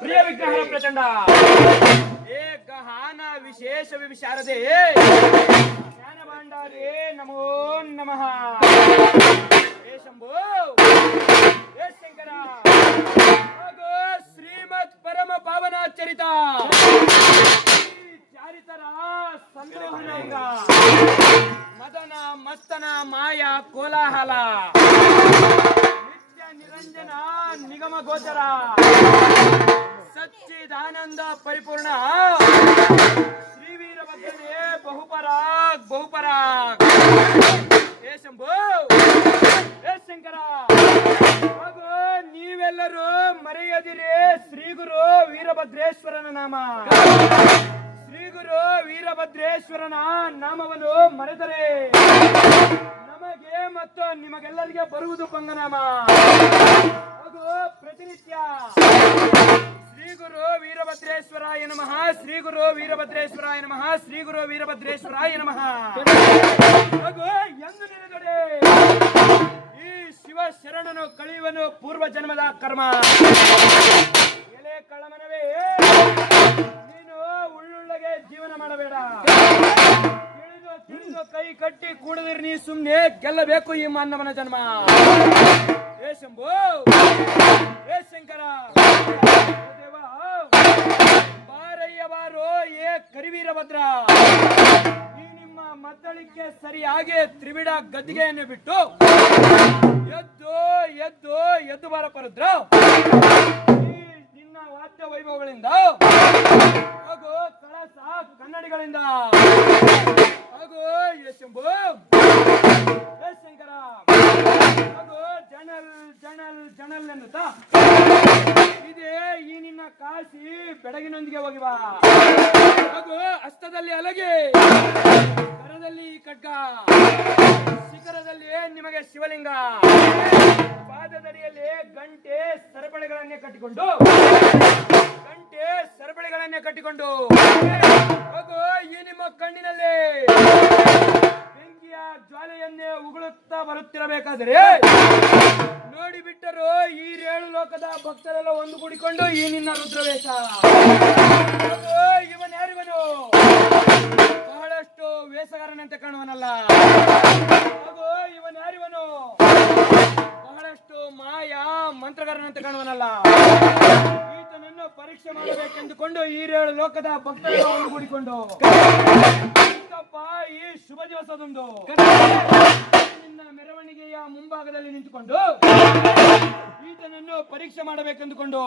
ಪ್ರಿಯ ವಿಘ್ನಹರ ಪ್ರಚಂಡ ಏ ಗಹಾನ ವಿಶೇಷ ವಿಶಾರದೆ ಜ್ಞಾನ ಭಾಂಡಾರೇ ನಮೋ ನಮಃ. ಏ ಶಂಭೋ ಏ ಶಂಕರ ಹಾಗೂ ಶ್ರೀಮದ್ ಪರಮ ಪಾವನಾಚರಿತ ಚಾರಿತರ ಸಂದೋಹನ ಮದನ ಮಸ್ತನ ಮಾಯ ಕೋಲಾಹಲ ನಿತ್ಯ ನಿರಂಜನ ನಿಗಮ ಗೋಚರ ಸಚ್ಚಿದಾನಂದ ಪರಿಪೂರ್ಣ ಶ್ರೀ ವೀರಭದ್ರನೇ ಬಹುಪರಾಗ್ ಬಹುಪರಾಗ್. ಏ ಶಂಭೋ ಏ ಶಂಕರ ಹಾಗೂ ನೀವೆಲ್ಲರೂ ಮರೆಯದಿರಿ ಶ್ರೀ ಗುರು ವೀರಭದ್ರೇಶ್ವರನ ನಾಮ. ಶ್ರೀ ಗುರು ವೀರಭದ್ರೇಶ್ವರನ ನಾಮವನ್ನು ಮರೆತರೆ ನಮಗೆ ಮತ್ತು ನಿಮಗೆಲ್ಲರಿಗೆ ಬರುವುದು ಪಂಗನಾಮ. ಹಾಗೂ ಪ್ರತಿನಿತ್ಯ ಶ್ರೀ ಗುರು ವೀರಭದ್ರೇಶ್ವರಾಯ ನಮಃ, ಶ್ರೀ ಗುರು ವೀರಭದ್ರೇಶ್ವರಾಯ ನಮಃ, ಶ್ರೀ ಗುರು ವೀರಭದ್ರೇಶ್ವರಾಯ ನಮಃ ಹಾಗೂ ಎಂದು ನೆನೆದೊಡೆ ಈ ಶಿವ ಶರಣನು ಕಳೆಯುವನು ಪೂರ್ವ ಜನ್ಮದ ಕರ್ಮ. ಎಲೆ ಕಳಮನವೇ ನೀನು ಉಳ್ಳುಳ್ಳಗೆ ಜೀವನ ಮಾಡಬೇಡ. ತಿಳಿದು ಕೈ ಕಟ್ಟಿ ಕೂಡದಿರಿ ನೀ ಸುಮ್ನೆ ಗೆಲ್ಲಬೇಕು ಈ ಮಾನವನ ಜನ್ಮ. ಏ ಶಂಭೋ ಏ ಶಂಕರ ದೇವ ಬಾರಯ್ಯ ಬಾರೋ ಏ ಕರಿವೀರಭದ್ರ. ಈ ನಿಮ್ಮ ಮದ್ದಳಿಕೆ ಸರಿಯಾಗಿ ತ್ರಿವಿಡ ಗದ್ದಿಗೆಯನ್ನು ಬಿಟ್ಟು ಎದ್ದು ಎದ್ದು ಎದ್ದು ಬಾರ ಪರದ್ರ. ನಿನ್ನ ವಾದ್ಯ ವೈಭವಗಳಿಂದ ಹಾಗೂ ಕಳಸ ಕನ್ನಡಿಗಳಿಂದ ಹಾಗೂ ಯಶಂಭು ಶಂಕರ ಹಾಗೂ ಜನಲ್ ಜನಲ್ ಜನಲ್ ಎನ್ನುತ್ತಾ ಇದೇ ಈ ನಿನ್ನ ಕಾಶಿ ಬೆಳಗಿನೊಂದಿಗೆ ಹೋಗಿ ಬಾ. ಹಾಗೂ ಹಸ್ತದಲ್ಲಿ ಅಲಗೆ, ಕರದಲ್ಲಿ ಖಡ್ಗ, ಶಿಖರದಲ್ಲಿ ನಿಮಗೆ ಶಿವಲಿಂಗ, ಪಾದದಡಿಯಲ್ಲಿ ಗಂಟೆ ಸರಪಳಿಗಳನ್ನೇ ಕಟ್ಟಿಕೊಂಡು ಹಾಗೂ ಈ ನಿಮ್ಮ ಕಣ್ಣಿನಲ್ಲಿ ಬೆಂಕಿಯ ಜ್ವಾಲೆಯನ್ನೇ ಉಗುಳುತ್ತಾ ಬರುತ್ತಿರಬೇಕಾದರೆ ನೋಡಿಬಿಟ್ಟರು ಈ 7 ಲೋಕದ ಭಕ್ತರೆಲ್ಲ ಒಂದು ಕೂಡಿಕೊಂಡು ಈ ನಿನ್ನ ರುದ್ರವೇಶ. ಇವನ್ಯಾರಿವನು ಬಹಳಷ್ಟು ವೇಷಗಾರನಂತೆ ಕಾಣುವನಲ್ಲ. ಹಾಗೂ ಇವನ್ಯಾರಿವನು ಬಹಳಷ್ಟು ಮಾಯಾ ಮಂತ್ರಗಾರನಂತೆ ಕಾಣುವನಲ್ಲ. ಈತನನ್ನು ಪರೀಕ್ಷೆ ಮಾಡಬೇಕೆಂದುಕೊಂಡು ಈ 7 ಲೋಕದ ಭಕ್ತರೆಲ್ಲ ಒಂದು ಕೂಡಿಕೊಂಡು ಈ ಶುಭ ದಿವಸದೊಂದು ನಿನ್ನ ಮೆರವಣಿಗೆಯ ಮುಂಭಾಗದಲ್ಲಿ ನಿಂತುಕೊಂಡು ಈತನನ್ನು ಪರೀಕ್ಷೆ ಮಾಡಬೇಕೆಂದುಕೊಂಡು